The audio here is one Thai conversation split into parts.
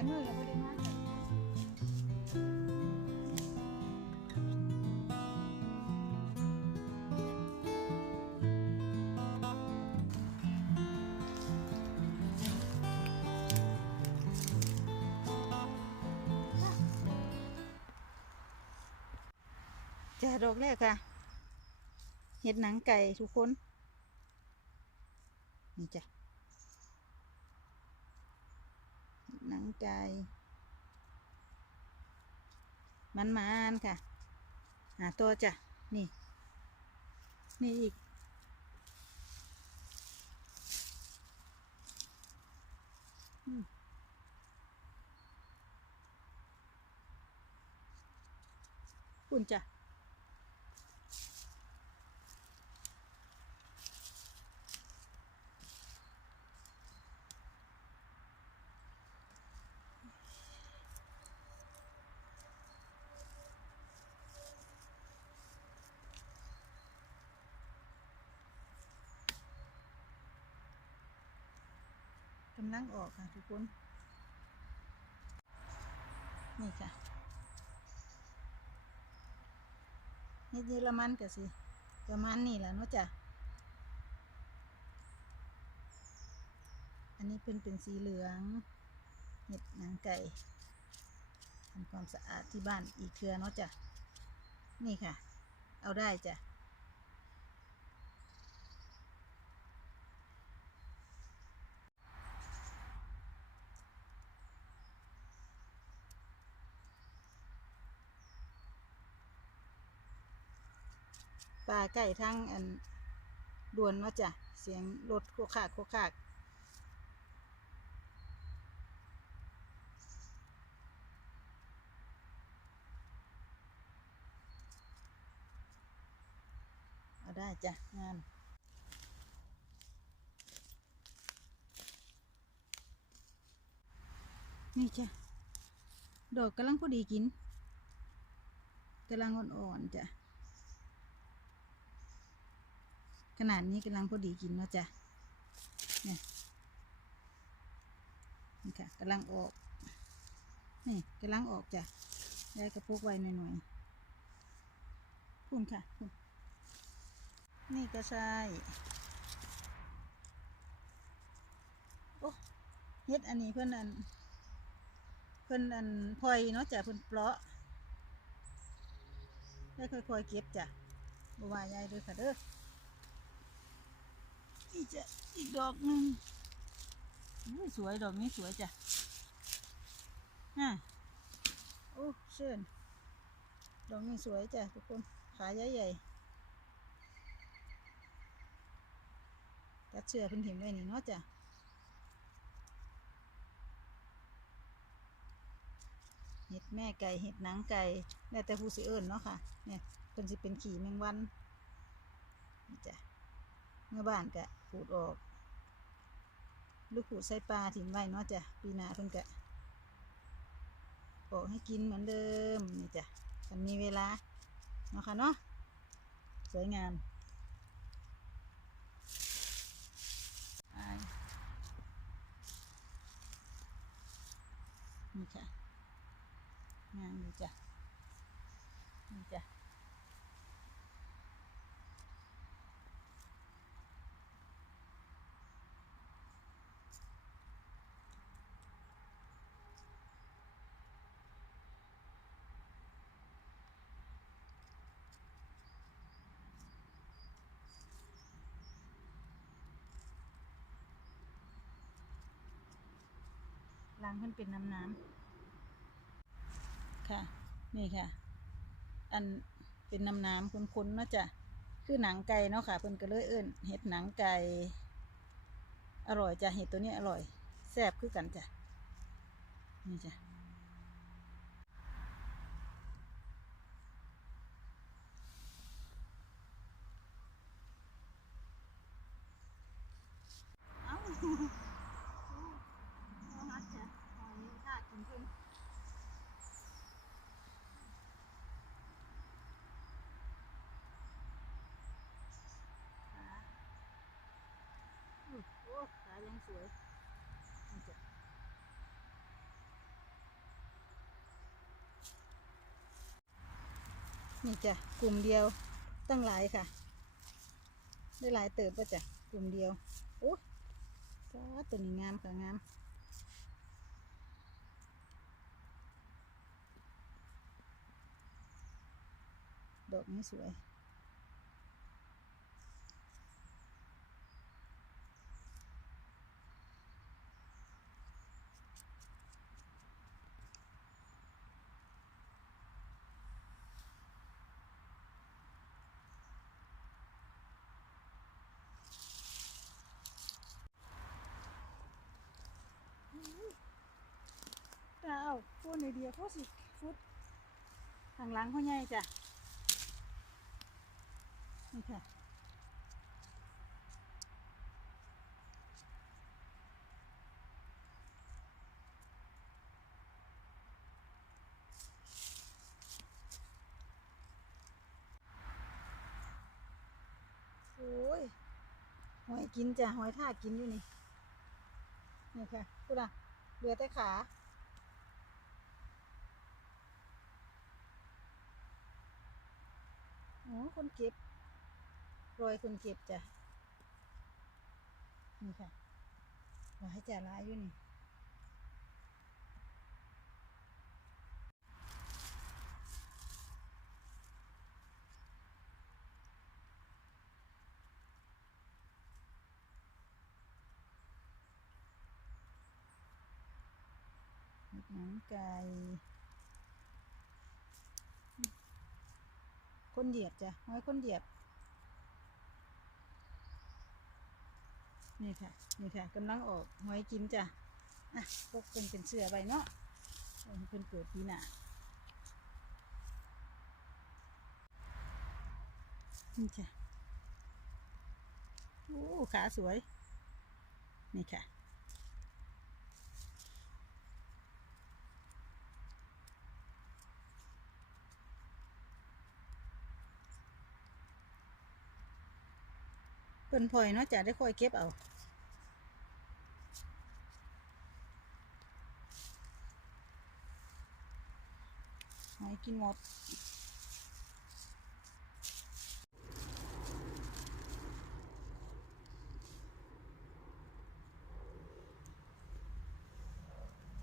ายมือแล้วบ่ได้มาจ้ะจ้าดอกแรกค่ะ เห็ดหนังไก่ทุกคน นี่จ้ะ หนังไก่มันมานค่ะ หาตัวจ้ะ นี่ นี่อีกอืมคุณจ้ะำลังออกค่ะทุกคน นี่ค่ะเฮ็ดเยอรมันก็สิประมาณนี้แหละเนาะจ้ะ อันนี้เป็นเป็นสีเหลืองเห็ดหนังไก่ทำความสะอาดที่บ้านอีกเทือเนาะจ้ะ นี่ค่ะ เอาได้จ้ะ ป่าใกล้ทางอันด่วนเนาะจ้ะ เสียงรถโคกคากโคกคากเอาได้จ้ะ งานนี่จ้ะ ดอกกำลังพอดีกินกำลังอ่อนๆจ้ะ ขนาดนี้กำลังพอดีกินเนาะจ้ะนี่นี่ค่ะกำลังออก นี่กำลังออกจ้ะได้กระปุกไว้หน่อยๆคุณค่ะคุณนี่ก็ใช่โอ้เฮ็ดอันนี้เพื่อนอัน เพื่อนอันพลอยเนาะจ้ะเพื่อนเปลาะได้ค่อยๆเก็บจ้ะบัวายายด้อค่ะเด้อ นี่จะอีกดอกหนึ่งสวยดอกนี้สวยจ้ะฮะโอ้เชิญดอกนี้สวยจ้ะทุกคนขาใหญ่ๆตัดเชือกเพิ่นถิ่มไว้นี่เนาะจ้ะเห็ดแม่ไก่เห็ดหนังไก่แล้วแต่ผู้สิเอิญเนาะค่ะเนี่ยเพิ่นสิเป็นขี่แมงวันนี่จ้ะเมื่อบ้านกะ ขูดออกลูกขูดใส่ปลาถิ่มไว้เนาะจ้ะปีหน้าเพิ่นกะออกให้กินเหมือนเดิมนี่จ้ะมันมีเวลาเนาะค่ะเนาะสวยงามไปนี่ค่ะงามดีจ้ะนี่จ้ะางมันเป็นน้ำน้ำค่ะ นี่ค่ะ อันเป็นน้ำน้ำคุ้นๆเนาะจ้ะคือหนังไก่เนาะค่ะ เพิ่นก็เลยเอิ้นเห็ดหนังไก่อร่อยจ้ะเห็ดตัวนี้อร่อยแซ่บคือกันจ้ะนี่จ้ะ ยังสวยนี่จ้ะกลุ่มเดียวตั้งหลายค่ะ ได้หลายเติป่ะจ้ะกลุ่มเดียวโอ้ก็ตัวนี้งามค่ะงามดอกนี้สวย พูดในเดียวพูดสิฟุตทางหลังเขาใหญ่จ้ะนี่ค่ะโอ้ยหอยกินจ้ะหอยท่ากินอยู่นี่นี่ค่ะพูดอะเหลือแต่ขา โอ้คนเก็บรอยคนเก็บจ้ะ นี่ค่ะหลายจ้ะหลายอยู่นี่หนังไก่ คนเหยียบจ้ะหอยคนเหยียบ นี่ค่ะนี่ค่ะกำลังออกหอยกินจ้ะอะพวกเป็นเป็นเสื้อไว้เนาะเอาให้เป็นเกิดปีหน้านี่จ้ะโอ้ขาสวย นี่ค่ะ เพิ่นพลอยเนาะจะได้คอยเก็บเอาหอยกินหมด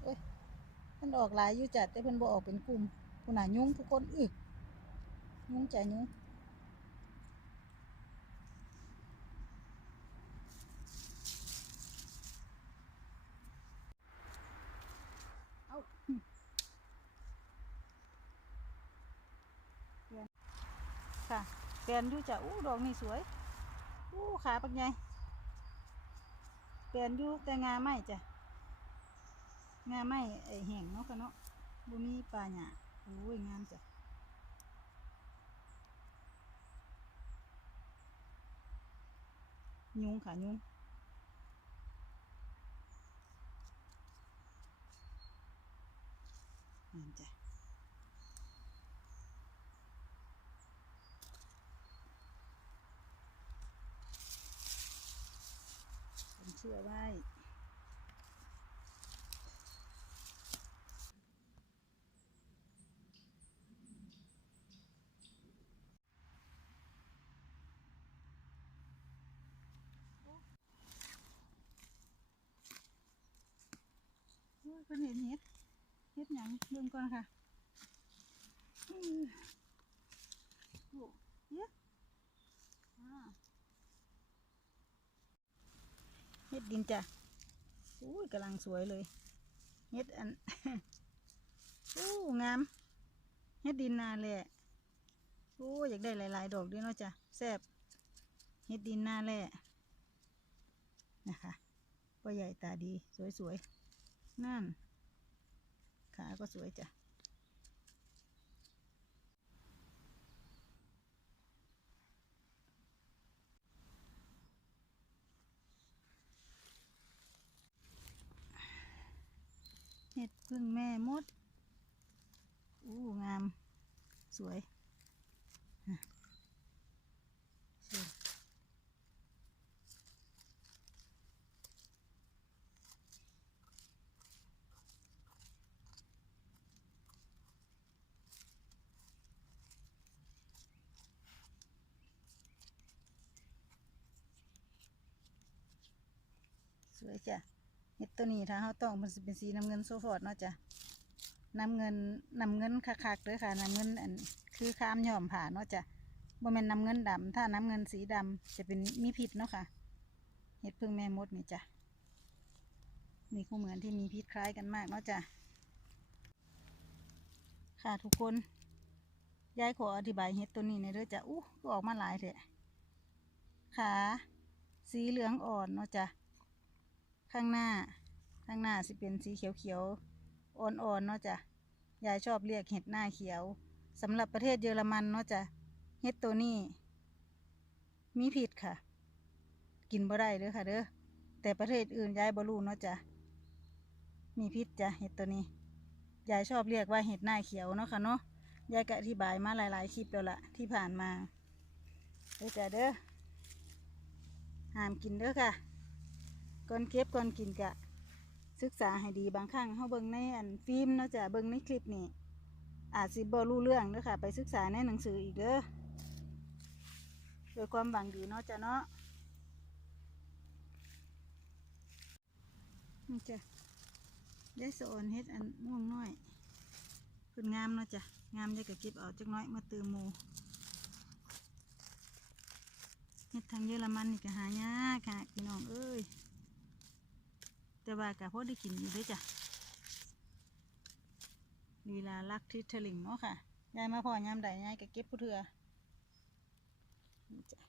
โอ้ยมันออกหลายอยู่จัดแต่เพิ่นบ่ออกเป็นกลุ่มผู้น่ะยุงทุกคนอึยุงใจยุ่ง เอาเปลี่ยน ค่ะเปลี่ยนอยู่จ้ะอู้ดอกนี่สวยอู้ขาปักใหญ่เปลี่ยนอยู่แต่งาไม้จ้ะงาไม้ไอแห้งเนาะค่ะเนาะบ่มีปลาหยาโอ้ยงามจ้ะยุงค่ะยุงงามจ้ะผมเชื่อไว้โอ้ยเพิ่นเห็นเห็ดเห็ดหยังเบิ่งก่อนค่ะอื้อโอ้เฮ็ดอ่า ดินจ้ะอุ้ยกำลังสวยเลยเฮ็ดอันโอ้งามเฮ็ดดินนาแหละโอ้อยากได้หลาย ๆ ดอกด้วยเนาะจ้ะแซ่บเฮ็ดดินนาแหละนะคะก็ใหญ่ตาดีสวย ๆ นั่น ขาก็สวยจ้ะ เห็ดพึ่งแม่มดอู้งาม สวยสวยสวยจ้ะ เห็ดตัวนี้ถ้าเขาต้องมันสิเป็นสีน้ำเงินโซฟอร์ดเนาะจ้ะน้ำเงินน้ำเงินคักๆเลยค่ะน้ำเงินอันคือข้ามย่อมผ่าเนาะจ้ะบ่แม่นน้ำเงินดำถ้าน้ำเงินสีดำจะเป็นมีพิษเนาะค่ะเห็ดพึ่งแม่มดนี่จ้ะนี่ก็เหมือนที่มีพิษคล้ายกันมากเนาะจ้ะค่ะทุกคนยายขออธิบายเห็ดตัวนี้ในอยเด้อจ้ะอู้ก็ออกมาหลายเถอะขาสีเหลืองอ่อนเนาะจ้ะ ข้างหน้า ข้างหน้าสิเป็นสีเขียวๆ อ่อนๆ เนาะจ้ะ ยายชอบเรียกเห็ดหน้าเขียวสำหรับประเทศเยอรมันเนาะจ้ะ เห็ดตัวนี้ มีผิดค่ะ กินบ่ได้เด้อค่ะเด้อ แต่ประเทศอื่นยายบ่รู้เนาะจ้ะ มีพิษจ้ะเห็ดตัวนี้ ยายชอบเรียกว่าเห็ดหน้าเขียวเนาะค่ะเนาะ ยายก็อธิบายมาหลายๆคลิปแล้วละที่ผ่านมาเด้อจ้ะเด้อห้ามกินเด้อค่ะ ก่อนเก็บก่อนกินกะ ศึกษาให้ดีบางครั้งเขาเบิ่งในอันฟิล์มเนาะจ้ะเบิ่งในคลิปนี่อาจสิบ่รู้เรื่องเด้อค่ะ ไปศึกษาในหนังสืออีกเด้อโดยความหวังดีเนาะจ้ะเนาะนี่จ้ะได้สอนเฮ็ดอันม่วงน้อยเพิ่นงามเนาะจ้ะงามได้ก็เก็บเอาจักน้อยมาติมหมูเฮ็ดทางเยอรมันนี่ก็หายากค่ะพี่น้องเอ้ย แต่ว่ากะพอได้กินอยู่ด้วยจ้ะลีลาลักทิศทลิงเนาะค่ะยายมาพอยามใดยายก็เก็บผู้เถื่อจ้ะ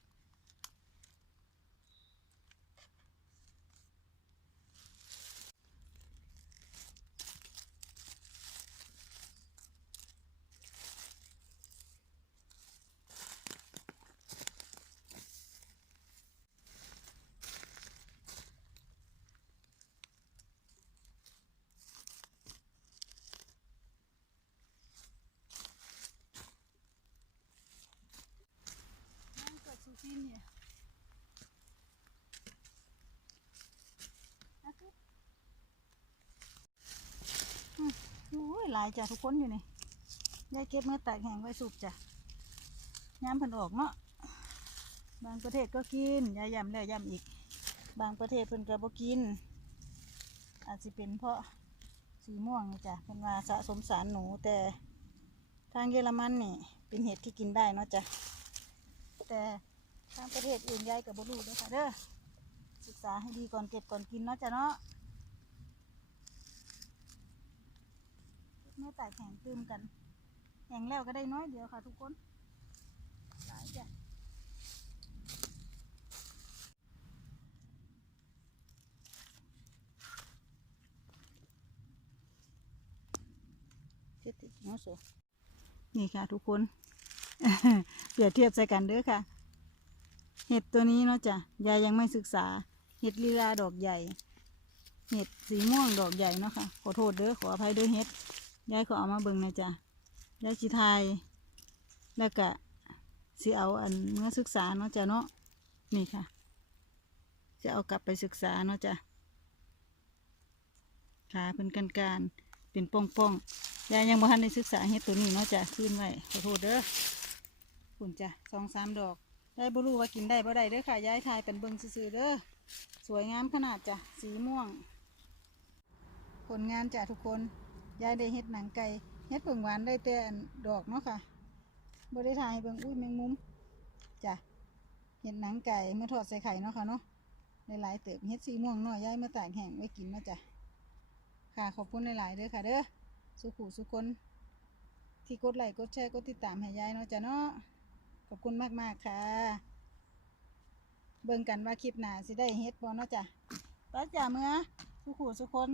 นั่นก็ซูชิเนี่ยนะตุ๊กอืมโอ้ย หลายจ้ะทุกคนอยู่นี่ได้เก็บเมื่อแตกแห้งไว้สุกจ้ะย้ำเพิ่นออกเนาะบางประเทศก็กินยายย้ำแล้วย้ำอีก บางประเทศเพิ่นก็บ่กิน อาจจะเป็นเพราะสีม่วงนี่จ้ะเพิ่นว่าสะสมสารหนูแต่ทางเยอรมันนี่ เป็นเห็ดที่กินได้เนาะจ้ะแต่ทางประเทศอื่นยายกับบรู้เด้อค่ะเด้อศึกษาให้ดีก่อนเก็บก่อนกินเนาะจ้ะเนาะ เมื่อตากแข็งตื้มกันแข็งแล้วก็ได้น้อยเดียวค่ะทุกคนหลายจ้ะเจ็ดติดนาะโซนี่ค่ะทุกคน เปรียบเทียบใส่กันเด้อค่ะ เห็ดตัวนี้เนาะจ้ะยายยังไม่ศึกษา เห็ดลีลาดอกใหญ่ เห็ดสีม่วงดอกใหญ่เนาะค่ะ ขอโทษเด้อขออภัยด้อเห็ด ยายขอเอามาเบิ่งนะจ้ะยายสิทยแล้วก็สิเอาอันเมื่อศึกษาเนาะจ้ะเนาะนี่ค่ะ จะเอากลับไปศึกษาเนาะจ้ะขาเป็นกันการเป็นป้องป้องๆยายยังบ่ทันได้ศึกษาเห็ดตัวนี้เนาะจ้ะขึ้นไว้ขอโทษเด้อคุณจ้ะสองสามดอก ได้บรู้ว่ากินได้บ่ได้เด้อค่ะยายทายเป็นเบิงซื่อเด้อสวยงามขนาดจ้ะสีม่วง ผลงานจ้ะทุกคน ยายได้เฮ็ดหนังไก่เฮ็ดเปิงหวานได้แต่อดอกเนาะค่ะบ่ได้ทายให้เบิงอุ้ยแมงมุมจ้ะเฮ็ดหนังไก่เมื่อทอดใส่ไข่เนาะค่ะเนาะหลายๆเติบเฮ็ดสีม่วงเนาะยายมาตากแห้งไว้กินเนาะจ้ะค่ะขอบคุณหลายๆเด้อค่ะเด้อสุขุสุคนที่กดไลค์กดแชร์กดติดตามให้ยายเนาะจ้ะเนาะขอบคุณมากมากๆค่ะ เบิ่งกันว่าคลิปหน้าสิได้เฮ็ดบ่เนาะจ้ะป้าจ่าเมื่อสุขูสุคน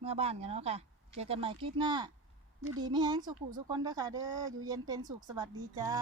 เมื่อบ้านกันเนาะค่ะ เจอกันใหม่คลิปหน้าดูดีไม่แห้งสุขุสุขคนเด้อค่ะเด้ออยู่เย็นเป็นสุขสวัสดีจ้า